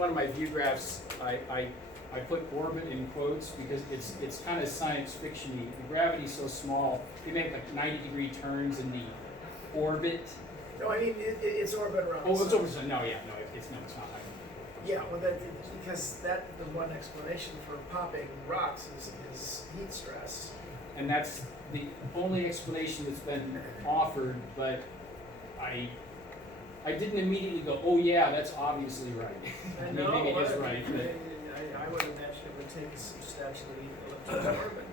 One of my view graphs, I put orbit in quotes because it's kind of science fiction-y. The gravity's so small, you make like 90-degree turns in the orbit. No, I mean it's orbit around. Oh, it's over. No, it's not. Yeah, well, because the one explanation for popping rocks is heat stress. And that's the only explanation that's been offered, but I didn't immediately go, oh yeah, that's obviously right. I know, maybe it is right. But I would imagine it would take a substantially elliptical orbit.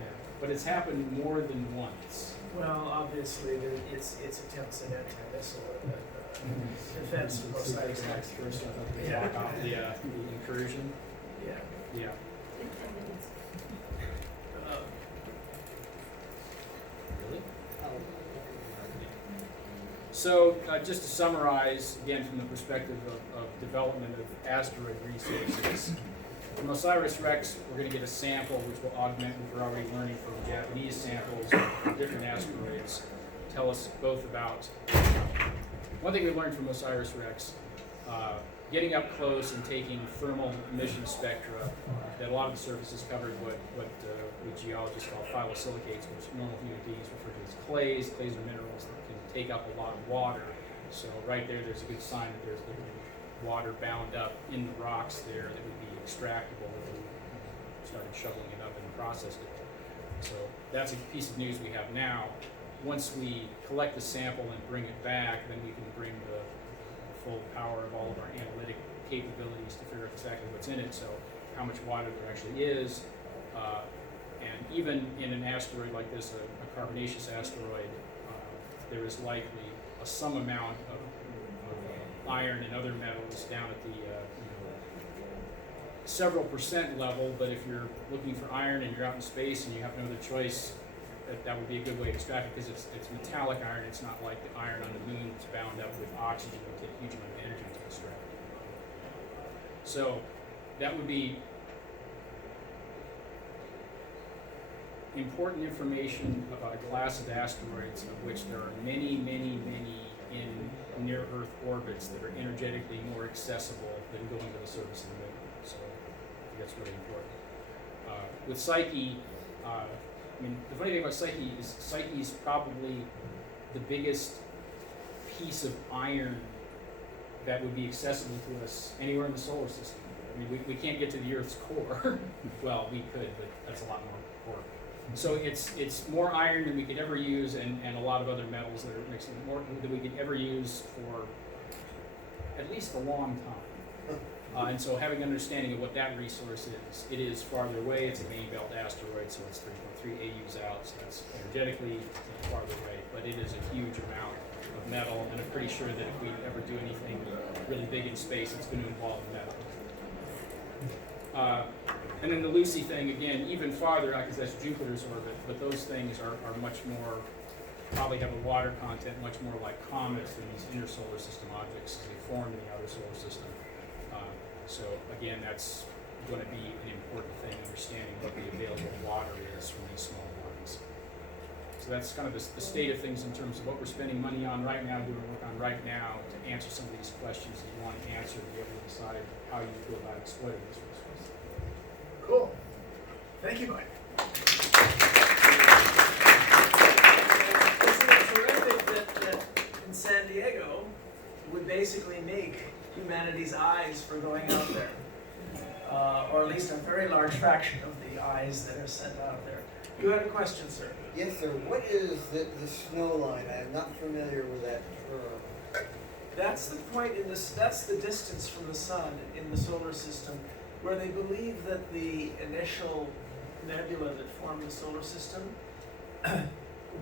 yeah, but it's happened more than once. Well, obviously, it's attempts at anti-missile defense for most sides. Yeah. Block off the incursion. Yeah. Yeah. Really? So, just to summarize, again, from the perspective of development of asteroid resources, from OSIRIS-REx, we're going to get a sample which will augment what we're already learning from Japanese samples of different asteroids. Tell us both about one thing we learned from OSIRIS-REx, getting up close and taking thermal emission spectra, that a lot of the surface is covered what geologists call phyllosilicates, which normal human beings refer to as clays. Clays are minerals that can take up a lot of water. So right there's a good sign that there's water bound up in the rocks there that would be extractable if we started shoveling it up and processed it. So that's a piece of news we have now. Once we collect the sample and bring it back, then we can bring the full power of all of our analytic capabilities to figure out exactly what's in it, so how much water there actually is. And even in an asteroid like this, a carbonaceous asteroid, there is likely some amount of iron and other metals down at the several percent level, but if you're looking for iron and you're out in space and you have no other choice, that would be a good way to extract it because it's metallic iron. It's not like the iron on the moon that's bound up with oxygen. It would take a huge amount of energy to extract. So that would be important information about a class of asteroids of which there are many, many, many in near-Earth orbits that are energetically more accessible than going to the surface of the moon. So I think that's really important. With Psyche, I mean, the funny thing about Psyche is probably the biggest piece of iron that would be accessible to us anywhere in the solar system. I mean, we can't get to the Earth's core. Well, we could, but that's a lot more work. So it's more iron than we could ever use, and a lot of other metals that are mixing more than we could ever use for at least a long time. And so having an understanding of what that resource is, it is farther away. It's a main belt asteroid, so it's 3.3 AUs out, so it's energetically farther away. But it is a huge amount of metal, and I'm pretty sure that if we ever do anything really big in space, it's going to involve metal. And then the Lucy thing, again, even farther out, because that's Jupiter's orbit, but those things are much more, probably have a water content much more like comets than these inner solar system objects as they form in the outer solar system. So again, that's going to be an important thing, understanding what the available water is from these small bodies. So that's kind of the state of things in terms of what we're spending money on right now, doing work on right now to answer some of these questions that you want to answer to be able to decide how you go about exploiting this resource. Cool. Thank you, Mike. Isn't it terrific that in San Diego would basically make humanity's eyes for going out there, or at least a very large fraction of the eyes that are sent out there. You had a question, sir? Yes, sir. What is the snow line? I am not familiar with that term. That's the point in this. That's the distance from the sun in the solar system, where they believe that the initial nebula that formed the solar system,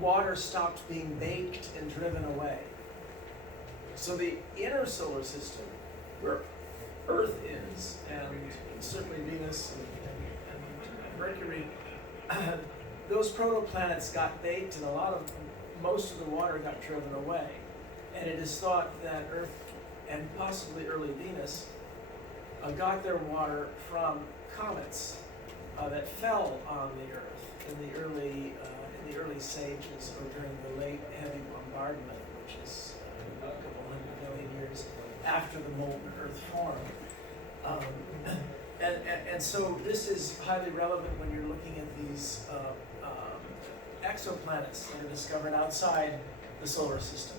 water stopped being baked and driven away. So the inner solar system, where Earth is, and certainly Venus and Mercury, those protoplanets got baked, and most of the water got driven away. And it is thought that Earth and possibly early Venus got their water from comets that fell on the Earth in the early stages, or during the late heavy bombardment, which is about a couple hundred million years after the molten Earth formed. And so this is highly relevant when you're looking at these exoplanets that are discovered outside the solar system.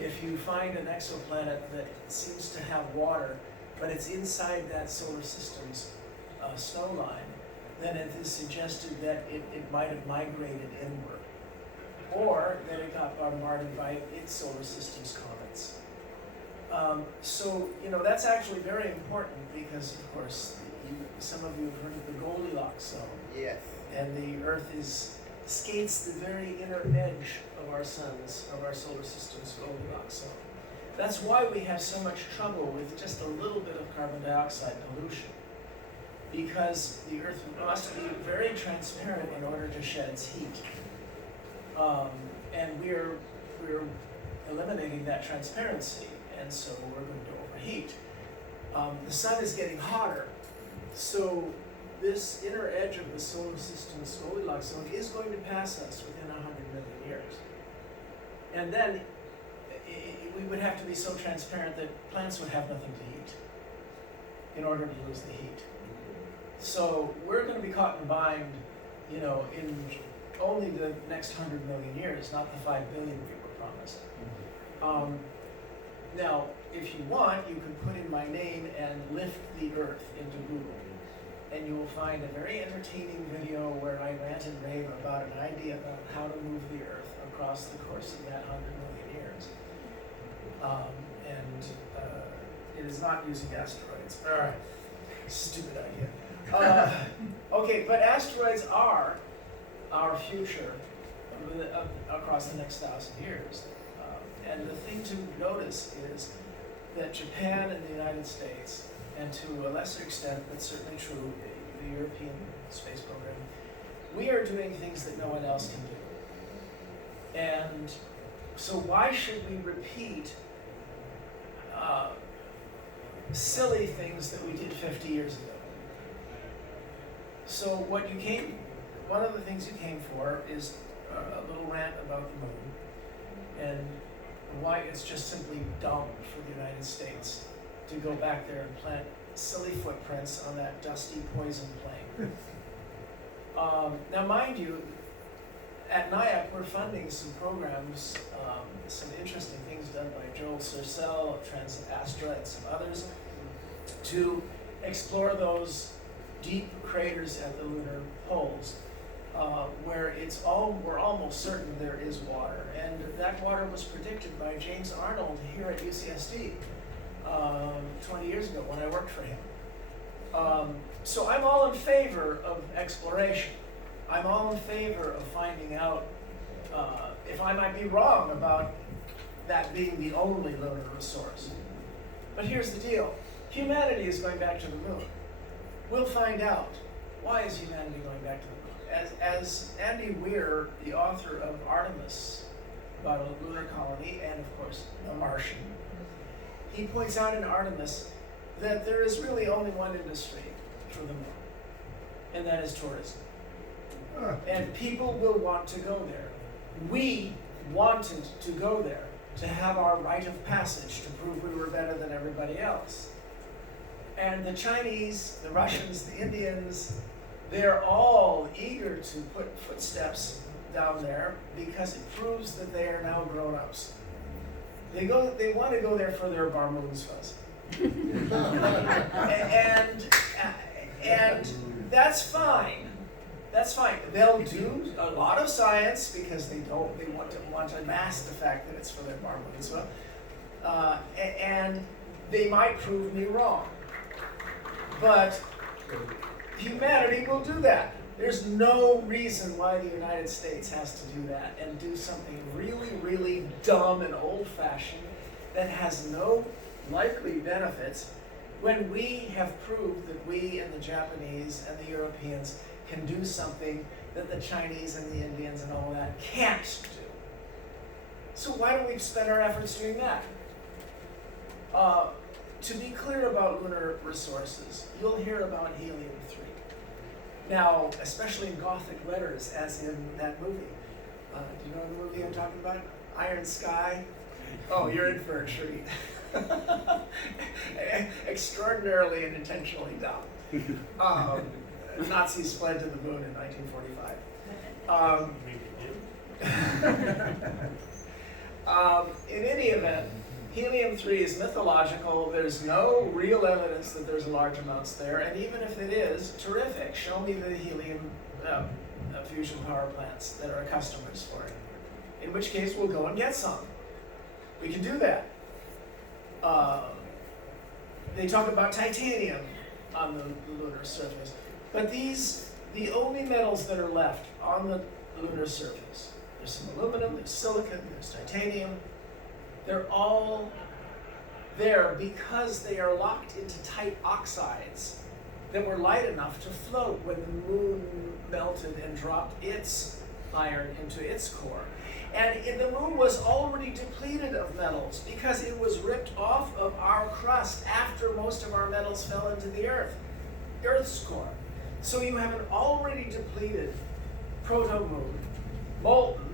If you find an exoplanet that seems to have water, but it's inside that solar system's snow line, then it is suggested that it might have migrated inward, or that it got bombarded by its solar system's comets. So, that's actually very important because, of course, some of you have heard of the Goldilocks zone. Yes. And the Earth skates the very inner edge of our solar system's Goldilocks zone. That's why we have so much trouble with just a little bit of carbon dioxide pollution. Because the Earth must be very transparent in order to shed its heat. And we're eliminating that transparency, and so we're going to overheat. The sun is getting hotter, so this inner edge of the solar system's Goldilocks zone is going to pass us within 100 million years. And then we would have to be so transparent that plants would have nothing to eat in order to lose the heat. So we're going to be caught in bind, in only the next 100 million years, not the 5 billion we were promised. Now, if you want, you can put in my name and lift the Earth into Google. And you will find a very entertaining video where I rant and rave about an idea about how to move the Earth across the course of that 100 million years. It is not using asteroids. All right, stupid idea. Okay, but asteroids are our future across the next 1,000 years. And the thing to notice is that Japan and the United States, and to a lesser extent, but certainly true, the European space program, we are doing things that no one else can do. And so why should we repeat silly things that we did 50 years ago? So one of the things you came for is a little rant about the moon, and why it's just simply dumb for the United States to go back there and plant silly footprints on that dusty poison plane. Now, mind you, at NIAC we're funding some programs, some interesting things done by Joel Sercel of Transit Astra and some others, to explore those deep craters at the lunar poles, where we're almost certain there is water. And that water was predicted by James Arnold here at UCSD 20 years ago when I worked for him. So I'm all in favor of exploration. I'm all in favor of finding out if I might be wrong about that being the only lunar resource. But here's the deal. Humanity is going back to the moon. We'll find out. Why is humanity going back to the moon? As Andy Weir, the author of Artemis, about a lunar colony, and of course, a Martian, he points out in Artemis that there is really only one industry for the moon, and that is tourism. And people will want to go there. We wanted to go there to have our rite of passage, to prove we were better than everybody else. And the Chinese, the Russians, the Indians, they're all eager to put footsteps down there because it proves that they are now grown-ups. They want to go there for their bar mitzvahs. and that's fine. That's fine. They'll do a lot of science because they want to mask the fact that it's for their bar mitzvah, and they might prove me wrong. But humanity will do that. There's no reason why the United States has to do that and do something really, really dumb and old-fashioned that has no likely benefits when we have proved that we and the Japanese and the Europeans can do something that the Chinese and the Indians and all that can't do. So why don't we spend our efforts doing that? To be clear about lunar resources, you'll hear about helium-3. Now, especially in Gothic letters, as in that movie. Do you know the movie I'm talking about? Iron Sky? Oh, you're in for a treat. Extraordinarily and intentionally dumb. Nazis fled to the moon in 1945. In any event, helium-3 is mythological. There's no real evidence that there's large amounts there, and even if it is, terrific. Show me the helium fusion power plants that are customers for it. In which case, we'll go and get some. We can do that. They talk about titanium on the lunar surface, but the only metals that are left on the lunar surface, there's some aluminum, there's silicon, there's titanium. They're all there because they are locked into tight oxides that were light enough to float when the moon melted and dropped its iron into its core. And the moon was already depleted of metals because it was ripped off of our crust after most of our metals fell into the Earth's core. So you have an already depleted proto-moon, molten,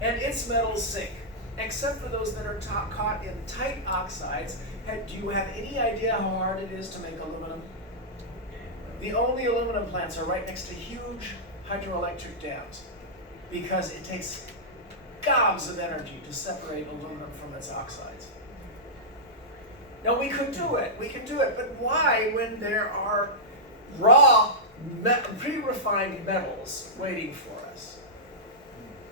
and its metals sink, except for those that are caught in tight oxides. Do you have any idea how hard it is to make aluminum? The only aluminum plants are right next to huge hydroelectric dams because it takes gobs of energy to separate aluminum from its oxides. Now we could do it, but why when there are raw, pre-refined metals waiting for us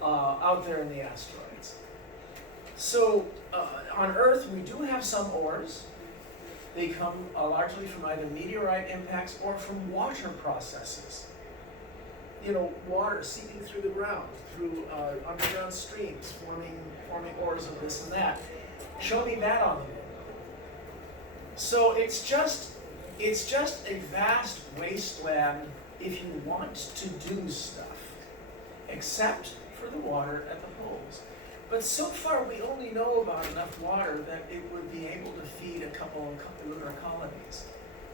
out there in the asteroids? So on Earth we do have some ores. They come largely from either meteorite impacts or from water processes. You know, water seeping through the ground, through underground streams, forming ores of this and that. Show me that on the moon. So it's just a vast wasteland if you want to do stuff, except for the water at the poles. But so far we only know about enough water that it would be able to feed a couple of lunar colonies.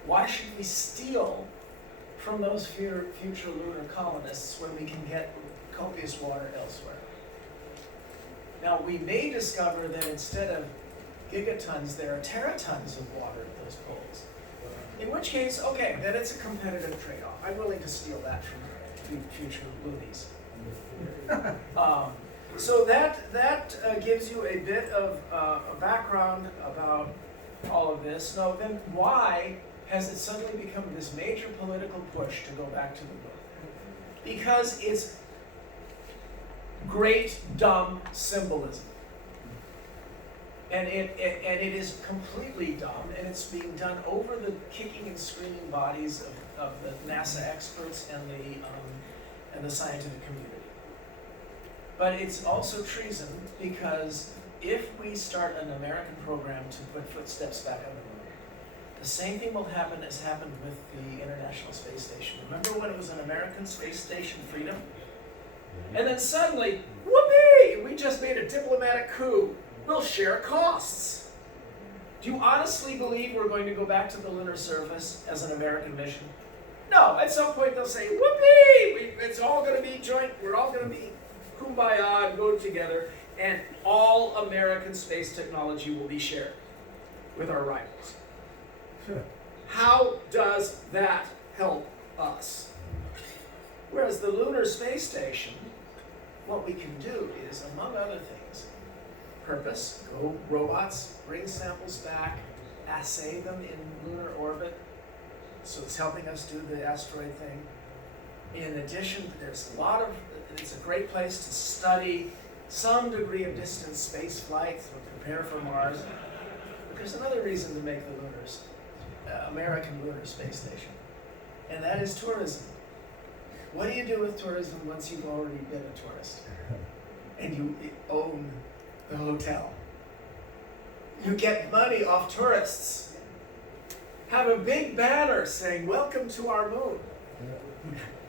Why should we steal from those future lunar colonists when we can get copious water elsewhere? Now we may discover that instead of gigatons, there are teratons of water at those poles. In which case, okay, then it's a competitive trade-off. I'm willing to steal that from future loonies. So that gives you a bit of a background about all of this. Now then, why has it suddenly become this major political push to go back to the moon? Because it's great dumb symbolism. And it is completely dumb, and it's being done over the kicking and screaming bodies of the NASA experts and the scientific community. But it's also treason because if we start an American program to put footsteps back on the moon, the same thing will happen as happened with the International Space Station. Remember when it was an American Space Station Freedom? And then suddenly, whoopee! We just made a diplomatic coup. We'll share costs. Do you honestly believe we're going to go back to the lunar surface as an American mission? No, at some point they'll say, whoopee! It's all going to be joint, we're all going to be kumbaya and go together, and all American space technology will be shared with our rivals. Sure. How does that help us? Whereas the lunar space station, what we can do is, among other things, purpose, go robots, bring samples back, assay them in lunar orbit, so it's helping us do the asteroid thing. In addition, it's a great place to study some degree of distance space flight, to prepare for Mars. But there's another reason to make the American Lunar Space Station, and that is tourism. What do you do with tourism once you've already been a tourist and you own the hotel? You get money off tourists. Have a big banner saying, "Welcome to our moon."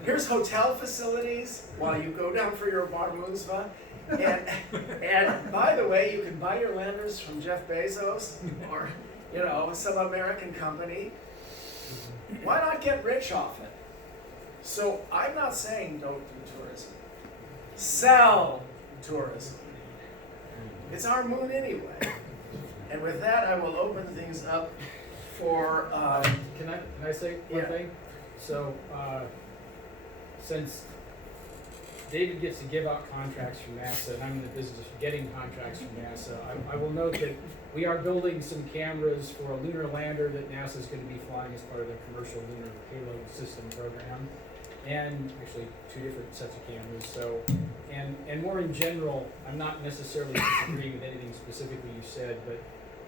Here's hotel facilities while you go down for your bar mitzvah. And by the way, you can buy your landers from Jeff Bezos or some American company. Why not get rich off it? So I'm not saying don't do tourism. Sell tourism. It's our moon anyway. And with that, I will open things up for, Can I say one Yeah. thing? So, since David gets to give out contracts from NASA, and I'm in the business of getting contracts from NASA, I will note that we are building some cameras for a lunar lander that NASA is going to be flying as part of their commercial lunar payload system program, and actually 2 different sets of cameras. So, and more in general, I'm not necessarily disagreeing with anything specifically you said, but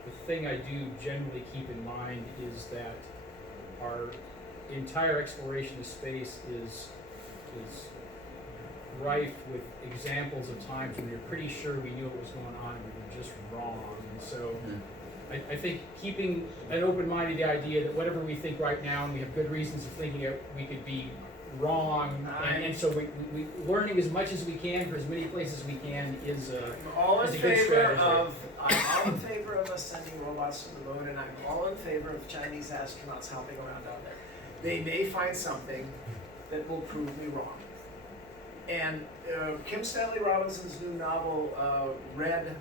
the thing I do generally keep in mind is that our entire exploration of space is rife with examples of times when you're pretty sure we knew what was going on and we were just wrong. And so I think keeping an open mind to the idea that whatever we think right now, and we have good reasons of thinking it, we could be wrong, and so we learning as much as we can for as many places as we can is I'm all in It's a good favor strategy. I'm all in favor of us sending robots to the moon, and I'm all in favor of Chinese astronauts helping around down there. They may find something that will prove me wrong. And Kim Stanley Robinson's new novel, Red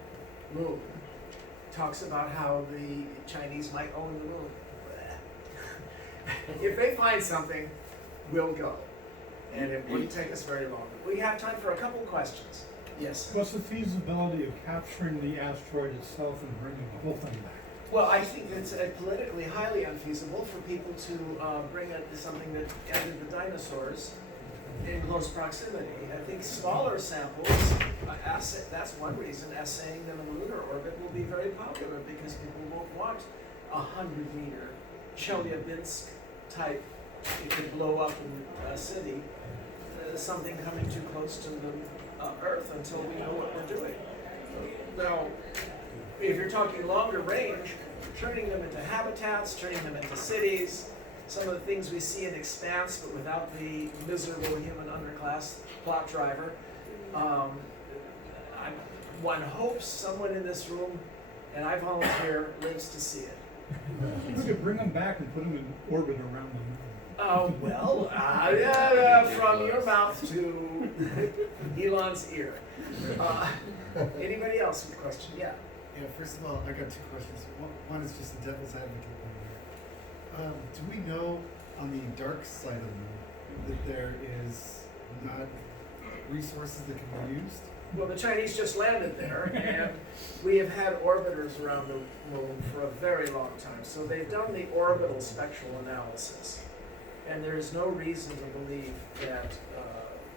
Moon, talks about how the Chinese might own the moon. If they find something, we'll go. And it wouldn't take us very long. We have time for a couple questions. Yes? What's the feasibility of capturing the asteroid itself and bringing the whole thing back? Well, I think it's politically highly unfeasible for people to bring something that ended the dinosaurs in close proximity. I think smaller samples, that's one reason, assaying in a lunar orbit will be very popular because people won't want 100-meter Chelyabinsk type, it could blow up in a city, something coming too close to the Earth until we know what we're doing. Now, if you're talking longer range, turning them into habitats, turning them into cities, some of the things we see in Expanse, but without the miserable human underclass plot driver. One hopes someone in this room, and I volunteer, lives to see it. We could bring them back and put them in orbit around the moon. Oh, well, from your mouth to Elon's ear. Anybody else with a question? Yeah. Yeah, first of all, I got 2 questions. One is just a devil's advocate one here. Do we know on the dark side of the moon that there is not resources that can be used? Well, the Chinese just landed there, and we have had orbiters around the moon for a very long time. So they've done the orbital spectral analysis, and there is no reason to believe that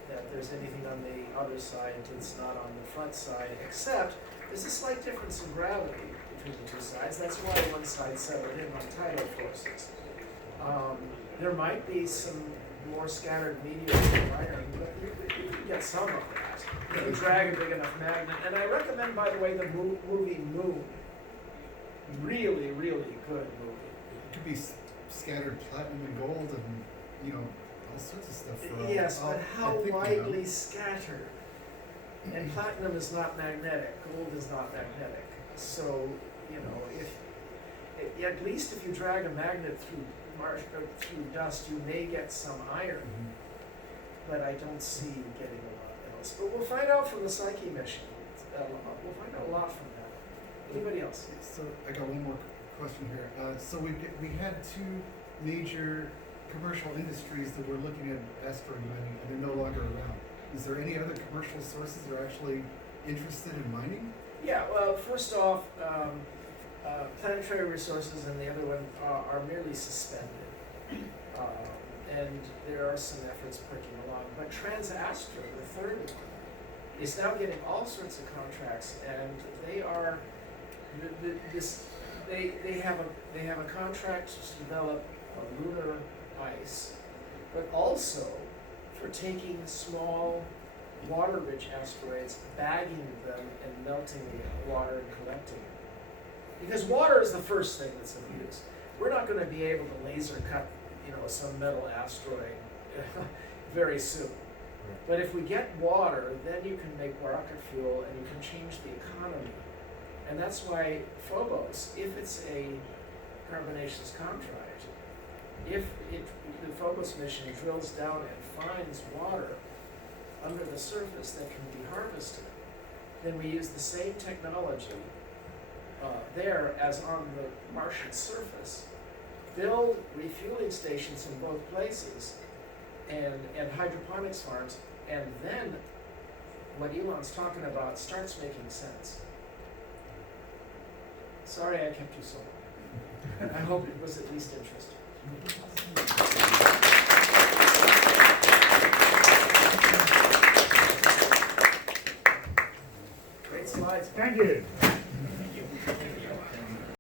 that there's anything on the other side that's not on the front side, except there's a slight difference in gravity between the 2 sides. That's why one side settled in on tidal forces. There might be some more scattered meteors and iron, but you can get some of that. If you drag a big enough magnet. And I recommend, by the way, the movie Moon. Really, really good movie. It could be scattered platinum and gold and, you know, all sorts of stuff. Yes, but how I think we know. widely scattered? And platinum is not magnetic, gold is not magnetic. So, you know, at least if you drag a magnet through through dust, you may get some iron, but I don't see you getting a lot else. But we'll find out from the Psyche mission. We'll find out a lot from that. Anybody else? So I got one more question here. So we had 2 major commercial industries that were looking at asteroid mining, and they're no longer around. Is there any other commercial sources that are actually interested in mining? Yeah, well, first off, planetary resources and the other one are merely suspended. And there are some efforts perking along. But TransAstra, the third one, is now getting all sorts of contracts, and they are they have a contract to develop a lunar ice, but also for taking small water-rich asteroids, bagging them and melting the water and collecting it. Because water is the first thing that's of use. We're not going to be able to laser cut, some metal asteroid very soon. But if we get water, then you can make rocket fuel and you can change the economy. And that's why Phobos, if it's a carbonaceous contract, if the Phobos mission drills down and finds water under the surface that can be harvested, then we use the same technology there as on the Martian surface, build refueling stations in both places and hydroponics farms, and then what Elon's talking about starts making sense. Sorry I kept you so long. I hope it was at least interesting. Great slides. Thank you.